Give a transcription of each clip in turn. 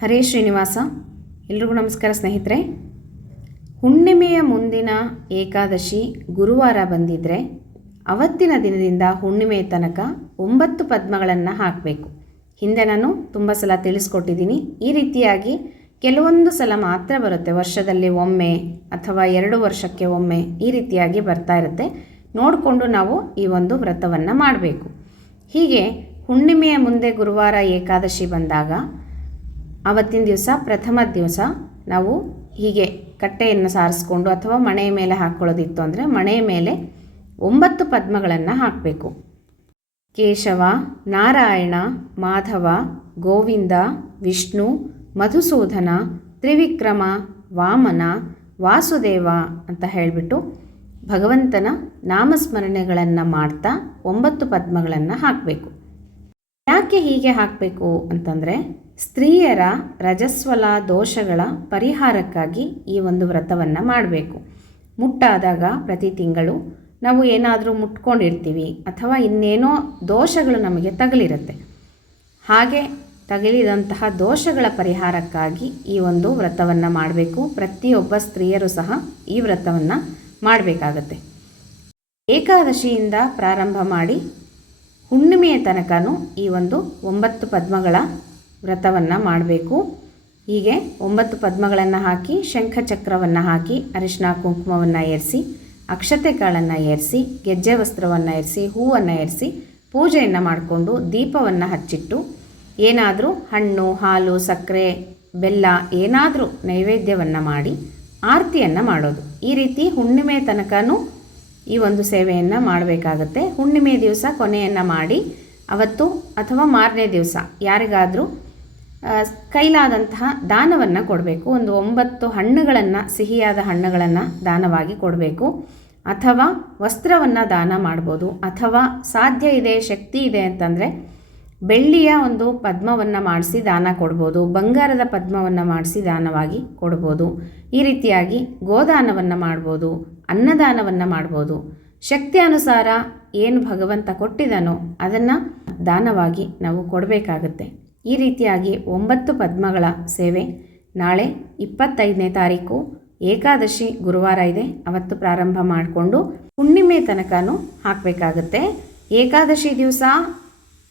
ಹರೇ ಶ್ರೀನಿವಾಸ. ಎಲ್ರಿಗೂ ನಮಸ್ಕಾರ ಸ್ನೇಹಿತರೆ. ಹುಣ್ಣಿಮೆಯ ಮುಂದಿನ ಏಕಾದಶಿ ಗುರುವಾರ ಬಂದಿದ್ದರೆ ಅವತ್ತಿನ ದಿನದಿಂದ ಹುಣ್ಣಿಮೆಯ ತನಕ 9 ಪದ್ಮಗಳನ್ನು ಹಾಕಬೇಕು. ಹಿಂದೆ ನಾನು ತುಂಬ ಸಲ ತಿಳಿಸ್ಕೊಟ್ಟಿದ್ದೀನಿ. ಈ ರೀತಿಯಾಗಿ ಕೆಲವೊಂದು ಸಲ ಮಾತ್ರ ಬರುತ್ತೆ, ವರ್ಷದಲ್ಲಿ ಒಮ್ಮೆ ಅಥವಾ 2 ವರ್ಷಕ್ಕೆ ಒಮ್ಮೆ ಈ ರೀತಿಯಾಗಿ ಬರ್ತಾ ಇರುತ್ತೆ. ನೋಡಿಕೊಂಡು ನಾವು ಈ ಒಂದು ವ್ರತವನ್ನು ಮಾಡಬೇಕು. ಹೀಗೆ ಹುಣ್ಣಿಮೆಯ ಮುಂದೆ ಗುರುವಾರ ಏಕಾದಶಿ ಬಂದಾಗ ಆವತ್ತಿನ ದಿವಸ ಪ್ರಥಮ ದಿವಸ ನಾವು ಹೀಗೆ ಕಟ್ಟೆಯನ್ನು ಸಾರಿಸ್ಕೊಂಡು ಅಥವಾ ಮಣೆಯ ಮೇಲೆ ಹಾಕ್ಕೊಳ್ಳೋದಿತ್ತು ಅಂದರೆ ಮಣೆಯ ಮೇಲೆ 9 ಪದ್ಮಗಳನ್ನು ಹಾಕಬೇಕು. ಕೇಶವ, ನಾರಾಯಣ, ಮಾಧವ, ಗೋವಿಂದ, ವಿಷ್ಣು, ಮಧುಸೂದನ, ತ್ರಿವಿಕ್ರಮ, ವಾಮನ, ವಾಸುದೇವ ಅಂತ ಹೇಳಿಬಿಟ್ಟು ಭಗವಂತನ ನಾಮಸ್ಮರಣೆಗಳನ್ನು ಮಾಡ್ತಾ 9 ಪದ್ಮಗಳನ್ನು ಹಾಕಬೇಕು. ಯಾಕೆ ಹೀಗೆ ಹಾಕಬೇಕು ಅಂತಂದರೆ ಸ್ತ್ರೀಯರ ರಜಸ್ವಲ ದೋಷಗಳ ಪರಿಹಾರಕ್ಕಾಗಿ ಈ ಒಂದು ವ್ರತವನ್ನು ಮಾಡಬೇಕು. ಮುಟ್ಟಾದಾಗ ಪ್ರತಿ ತಿಂಗಳು ನಾವು ಏನಾದರೂ ಮುಟ್ಕೊಂಡಿರ್ತೀವಿ ಅಥವಾ ಇನ್ನೇನೋ ದೋಷಗಳು ನಮಗೆ ತಗಲಿರುತ್ತೆ. ಹಾಗೆ ತಗಲಿದಂತಹ ದೋಷಗಳ ಪರಿಹಾರಕ್ಕಾಗಿ ಈ ಒಂದು ವ್ರತವನ್ನು ಮಾಡಬೇಕು. ಪ್ರತಿಯೊಬ್ಬ ಸ್ತ್ರೀಯರು ಸಹ ಈ ವ್ರತವನ್ನು ಮಾಡಬೇಕಾಗತ್ತೆ. ಏಕಾದಶಿಯಿಂದ ಪ್ರಾರಂಭ ಮಾಡಿ ಹುಣ್ಣಿಮೆಯ ತನಕನೂ ಈ ಒಂದು 9 ಪದ್ಮಗಳ ವ್ರತವನ್ನು ಮಾಡಬೇಕು. ಹೀಗೆ 9 ಪದ್ಮಗಳನ್ನು ಹಾಕಿ ಶಂಖಚಕ್ರವನ್ನು ಹಾಕಿ ಅರಿಶಿನ ಕುಂಕುಮವನ್ನು ಏರಿಸಿ ಅಕ್ಷತೆ ಕಾಳನ್ನು ಏರಿಸಿ ಗೆಜ್ಜೆ ವಸ್ತ್ರವನ್ನು ಏರಿಸಿ ಹೂವನ್ನು ಏರಿಸಿ ಪೂಜೆಯನ್ನು ಮಾಡಿಕೊಂಡು ದೀಪವನ್ನು ಹಚ್ಚಿಟ್ಟು ಏನಾದರೂ ಹಣ್ಣು ಹಾಲು ಸಕ್ಕರೆ ಬೆಲ್ಲ ಏನಾದರೂ ನೈವೇದ್ಯವನ್ನು ಮಾಡಿ ಆರತಿಯನ್ನು ಮಾಡೋದು. ಈ ರೀತಿ ಹುಣ್ಣಿಮೆ ತನಕನೂ ಈ ಒಂದು ಸೇವೆಯನ್ನು ಮಾಡಬೇಕಾಗತ್ತೆ. ಹುಣ್ಣಿಮೆ ದಿವಸ ಕೊನೆಯನ್ನು ಮಾಡಿ ಅವತ್ತು ಅಥವಾ ಮಾರನೇ ದಿವಸ ಯಾರಿಗಾದರೂ ಕೈಲಾದಂತಹ ದಾನವನ್ನು ಕೊಡಬೇಕು. ಒಂದು 9 ಹಣ್ಣುಗಳನ್ನು, ಸಿಹಿಯಾದ ಹಣ್ಣುಗಳನ್ನು ದಾನವಾಗಿ ಕೊಡಬೇಕು. ಅಥವಾ ವಸ್ತ್ರವನ್ನು ದಾನ ಮಾಡ್ಬೋದು. ಅಥವಾ ಸಾಧ್ಯ ಇದೆ, ಶಕ್ತಿ ಇದೆ ಅಂತಂದರೆ ಬೆಳ್ಳಿಯ ಒಂದು ಪದ್ಮವನ್ನು ಮಾಡಿಸಿ ದಾನ ಕೊಡ್ಬೋದು. ಬಂಗಾರದ ಪದ್ಮವನ್ನು ಮಾಡಿಸಿ ದಾನವಾಗಿ ಕೊಡ್ಬೋದು. ಈ ರೀತಿಯಾಗಿ ಗೋದಾನವನ್ನು ಮಾಡ್ಬೋದು, ಅನ್ನದಾನವನ್ನು ಮಾಡ್ಬೋದು. ಶಕ್ತಿ ಅನುಸಾರ ಏನು ಭಗವಂತ ಕೊಟ್ಟಿದ್ದಾನೋ ಅದನ್ನು ದಾನವಾಗಿ ನಾವು ಕೊಡಬೇಕಾಗತ್ತೆ. ಈ ರೀತಿಯಾಗಿ 9 ಪದ್ಮಗಳ ಸೇವೆ ನಾಳೆ 25ನೇ ತಾರೀಕು ಏಕಾದಶಿ ಗುರುವಾರ ಇದೆ, ಅವತ್ತು ಪ್ರಾರಂಭ ಮಾಡಿಕೊಂಡು ಹುಣ್ಣಿಮೆ ತನಕನೂ ಹಾಕಬೇಕಾಗತ್ತೆ. ಏಕಾದಶಿ ದಿವಸ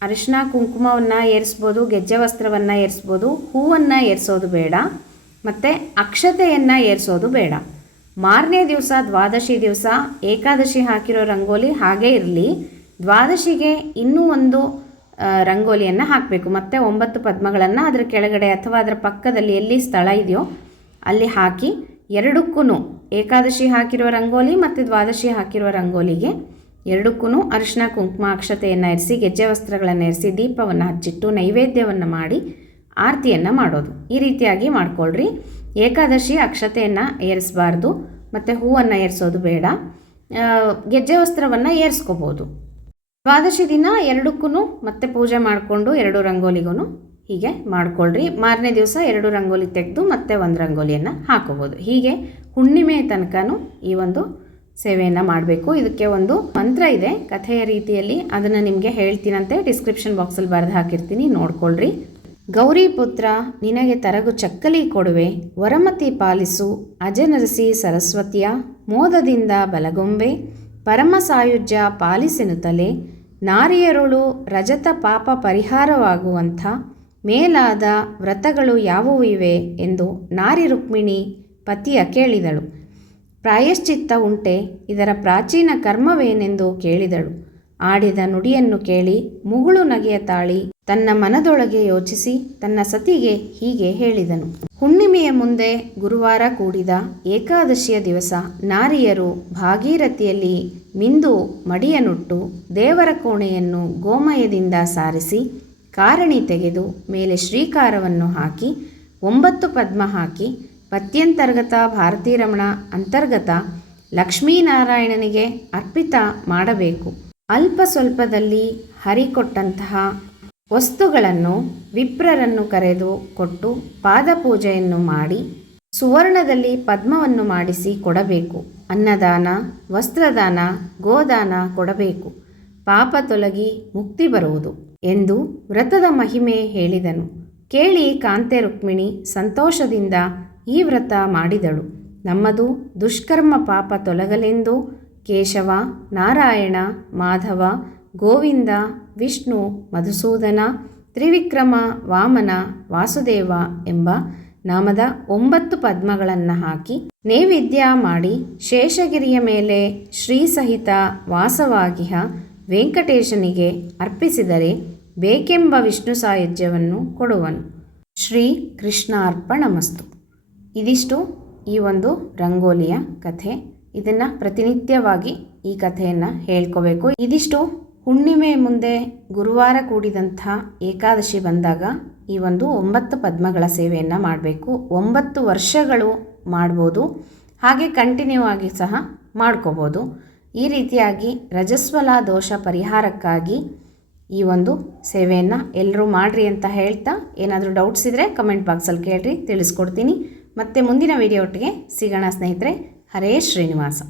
ಅರಿಶಿನ ಕುಂಕುಮವನ್ನು ಏರಿಸ್ಬೋದು, ಗೆಜ್ಜೆ ವಸ್ತ್ರವನ್ನು ಏರಿಸ್ಬೋದು, ಹೂವನ್ನು ಏರಿಸೋದು ಬೇಡ, ಮತ್ತು ಅಕ್ಷತೆಯನ್ನು ಏರಿಸೋದು ಬೇಡ. ಮಾರನೇ ದಿವಸ ದ್ವಾದಶಿ ದಿವಸ ಏಕಾದಶಿ ಹಾಕಿರೋ ರಂಗೋಲಿ ಹಾಗೇ ಇರಲಿ, ದ್ವಾದಶಿಗೆ ಇನ್ನೂ ಒಂದು ರಂಗೋಲಿಯನ್ನು ಹಾಕಬೇಕು. ಮತ್ತು 9 ಪದ್ಮಗಳನ್ನು ಅದರ ಕೆಳಗಡೆ ಅಥವಾ ಅದರ ಪಕ್ಕದಲ್ಲಿ ಎಲ್ಲಿ ಸ್ಥಳ ಇದೆಯೋ ಅಲ್ಲಿ ಹಾಕಿ ಎರಡಕ್ಕೂ ಏಕಾದಶಿ ಹಾಕಿರುವ ರಂಗೋಲಿ ಮತ್ತು ದ್ವಾದಶಿ ಹಾಕಿರುವ ರಂಗೋಲಿಗೆ ಎರಡಕ್ಕೂ ಅರಿಶಿನ ಕುಂಕುಮ ಅಕ್ಷತೆಯನ್ನು ಏರಿಸಿ ಗೆಜ್ಜೆ ವಸ್ತ್ರಗಳನ್ನು ಏರಿಸಿ ದೀಪವನ್ನು ಹಚ್ಚಿಟ್ಟು ನೈವೇದ್ಯವನ್ನು ಮಾಡಿ ಆರತಿಯನ್ನು ಮಾಡೋದು. ಈ ರೀತಿಯಾಗಿ ಮಾಡ್ಕೊಳ್ರಿ. ಏಕಾದಶಿ ಅಕ್ಷತೆಯನ್ನು ಏರಿಸಬಾರ್ದು ಮತ್ತು ಹೂವನ್ನು ಏರಿಸೋದು ಬೇಡ. ಗೆಜ್ಜೆ ವಸ್ತ್ರವನ್ನು ಏರಿಸ್ಕೋಬೋದು. ದ್ವಾದಶಿ ದಿನ ಎರಡಕ್ಕೂ ಮತ್ತೆ ಪೂಜೆ ಮಾಡಿಕೊಂಡು 2 ರಂಗೋಲಿಗೂ ಹೀಗೆ ಮಾಡ್ಕೊಳ್ರಿ. ಮಾರನೇ ದಿವಸ 2 ರಂಗೋಲಿ ತೆಗೆದು ಮತ್ತೆ 1 ರಂಗೋಲಿಯನ್ನು ಹಾಕೋಬೋದು. ಹೀಗೆ ಹುಣ್ಣಿಮೆ ತನಕನೂ ಈ ಒಂದು ಸೇವೆಯನ್ನು ಮಾಡಬೇಕು. ಇದಕ್ಕೆ ಒಂದು ಮಂತ್ರ ಇದೆ ಕಥೆಯ ರೀತಿಯಲ್ಲಿ, ಅದನ್ನು ನಿಮಗೆ ಹೇಳ್ತೀನಂತೆ ಡಿಸ್ಕ್ರಿಪ್ಷನ್ ಬಾಕ್ಸಲ್ಲಿ ಬರೆದು ಹಾಕಿರ್ತೀನಿ, ನೋಡ್ಕೊಳ್ರಿ. ಗೌರಿ ಪುತ್ರ ನಿನಗೆ ತರಗು ಚಕ್ಕಲಿ ಕೊಡುವೆ, ವರಮತಿ ಪಾಲಿಸು ಅಜನರಸಿ ಸರಸ್ವತಿಯ, ಮೋದದಿಂದ ಬಲಗೊಂಬೆ ಪರಮ ಸಾಯುಜ್ಯ ಪಾಲಿಸೆನುತ್ತಲೇ, ನಾರಿಯರುಳು ರಜತ ಪಾಪ ಪರಿಹಾರವಾಗುವಂಥ ಮೇಲಾದ ವ್ರತಗಳು ಯಾವುವು ಇವೆ ಎಂದು ನಾರಿ ರುಕ್ಮಿಣಿ ಪತಿಯ ಕೇಳಿದಳು. ಪ್ರಾಯಶ್ಚಿತ್ತ ಉಂಟೆ, ಇದರ ಪ್ರಾಚೀನ ಕರ್ಮವೇನೆಂದು ಕೇಳಿದಳು. ಆಡಿದ ನುಡಿಯನ್ನು ಕೇಳಿ ಮುಗುಳು ನಗೆಯ ತಾಳಿ ತನ್ನ ಮನದೊಳಗೆ ಯೋಚಿಸಿ ತನ್ನ ಸತಿಗೆ ಹೀಗೆ ಹೇಳಿದನು. ಹುಣ್ಣಿಮೆಯ ಮುಂದೆ ಗುರುವಾರ ಕೂಡಿದ ಏಕಾದಶಿಯ ದಿವಸ ನಾರಿಯರು ಭಾಗೀರಥಿಯಲ್ಲಿ ಮಿಂದು ಮಡಿಯನುಟ್ಟು ದೇವರ ಕೋಣೆಯನ್ನು ಗೋಮಯದಿಂದ ಸಾರಿಸಿ ಕಾರಣಿ ತೆಗೆದು ಮೇಲೆ ಶ್ರೀಕಾರವನ್ನು ಹಾಕಿ 9 ಪದ್ಮ ಹಾಕಿ ಪತ್ಯಂತರ್ಗತ ಭಾರತೀರಮಣ ಅಂತರ್ಗತ ಲಕ್ಷ್ಮೀನಾರಾಯಣನಿಗೆ ಅರ್ಪಿತ ಮಾಡಬೇಕು. ಅಲ್ಪ ಸ್ವಲ್ಪದಲ್ಲಿ ಹರಿಕೊಟ್ಟಂತಹ ವಸ್ತುಗಳನ್ನು ವಿಪ್ರರನ್ನು ಕರೆದು ಕೊಟ್ಟು ಪಾದಪೂಜೆಯನ್ನು ಮಾಡಿ ಸುವರ್ಣದಲ್ಲಿ ಪದ್ಮವನ್ನು ಮಾಡಿಸಿ ಕೊಡಬೇಕು. ಅನ್ನದಾನ, ವಸ್ತ್ರದಾನ, ಗೋದಾನ ಕೊಡಬೇಕು. ಪಾಪ ತೊಲಗಿ ಮುಕ್ತಿ ಬರುವುದು ಎಂದು ವ್ರತದ ಮಹಿಮೆ ಹೇಳಿದನು. ಕೇಳಿ ಕಾಂತೆ ರುಕ್ಮಿಣಿ ಸಂತೋಷದಿಂದ ಈ ವ್ರತ ಮಾಡಿದಳು. ನಮ್ಮದು ದುಷ್ಕರ್ಮ ಪಾಪ ತೊಲಗಲೆಂದು ಕೇಶವ, ನಾರಾಯಣ, ಮಾಧವ, ಗೋವಿಂದ, ವಿಷ್ಣು, ಮಧುಸೂದನ, ತ್ರಿವಿಕ್ರಮ, ವಾಮನ, ವಾಸುದೇವ ಎಂಬ ನಾಮದ 9 ಪದ್ಮಗಳನ್ನು ಹಾಕಿ ನೈವೇದ್ಯ ಮಾಡಿ ಶೇಷಗಿರಿಯ ಮೇಲೆ ಶ್ರೀಸಹಿತ ವಾಸವಾಗಿಹ ವೆಂಕಟೇಶನಿಗೆ ಅರ್ಪಿಸಿದರೆ ಬೇಕೆಂಬ ವಿಷ್ಣು ಸಾಯುಜ್ಯವನ್ನು ಕೊಡುವನು. ಶ್ರೀ ಕೃಷ್ಣಾರ್ಪಣಮಸ್ತು. ಇದಿಷ್ಟು ಈ ಒಂದು ರಂಗೋಲಿಯ ಕಥೆ. ಇದನ್ನು ಪ್ರತಿನಿತ್ಯವಾಗಿ ಈ ಕಥೆಯನ್ನು ಹೇಳ್ಕೋಬೇಕು. ಇದಿಷ್ಟು ಹುಣ್ಣಿಮೆ ಮುಂದೆ ಗುರುವಾರ ಕೂಡಿದಂಥ ಏಕಾದಶಿ ಬಂದಾಗ ಈ ಒಂದು 9 ಪದ್ಮಗಳ ಸೇವೆಯನ್ನು ಮಾಡಬೇಕು. 9 ವರ್ಷಗಳು ಮಾಡ್ಬೋದು, ಹಾಗೆ ಕಂಟಿನ್ಯೂ ಆಗಿ ಸಹ ಮಾಡ್ಕೋಬೋದು. ಈ ರೀತಿಯಾಗಿ ರಜಸ್ವಲ ದೋಷ ಪರಿಹಾರಕ್ಕಾಗಿ ಈ ಒಂದು ಸೇವೆಯನ್ನು ಎಲ್ಲರೂ ಮಾಡಿರಿ ಅಂತ ಹೇಳ್ತಾ, ಏನಾದರೂ ಡೌಟ್ಸ್ ಇದ್ದರೆ ಕಮೆಂಟ್ ಬಾಕ್ಸಲ್ಲಿ ಕೇಳಿರಿ, ತಿಳಿಸ್ಕೊಡ್ತೀನಿ. ಮತ್ತೆ ಮುಂದಿನ ವಿಡಿಯೋ ಒಟ್ಟಿಗೆ ಸಿಗೋಣ ಸ್ನೇಹಿತರೆ. ಹರೇ ಶ್ರೀನಿವಾಸ.